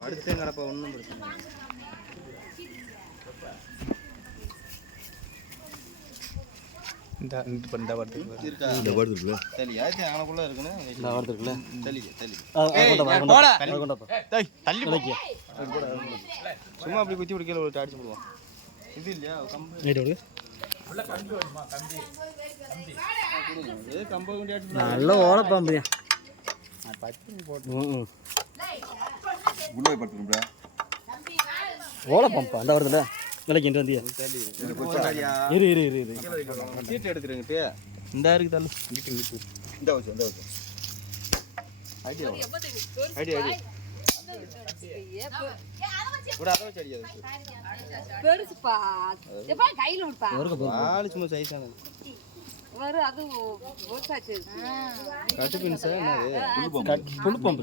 அடுத்தேங்கிறப்ப ஒன்றும் பிரச்சனை இந்த சும்மா அப்படி குத்தி பிடிக்கல ஒரு அடிச்சு போடுவோம் இது இல்லையா நல்ல ஓலப்பாம்பு ஓலப்பாம்பா அந்த வருதுல விலைக்கு என்று வந்தியா இரு இரு இரு இரு சீட்டு எடுத்துருங்கிட்டு இந்த இருக்கு தள்ளு இங்கிட்டு இங்கிட்டு இந்த வச்சு ஐடியா ஐடியா ஐடியா கூட அதை வச்சு அடியாது பெருசுப்பா எப்பா கையில விடுப்பா ஆளு சும்மா சைஸானது வரு அது ஓட்டாச்சு கட்டு பின்ஸ் என்னது புல் பம்பு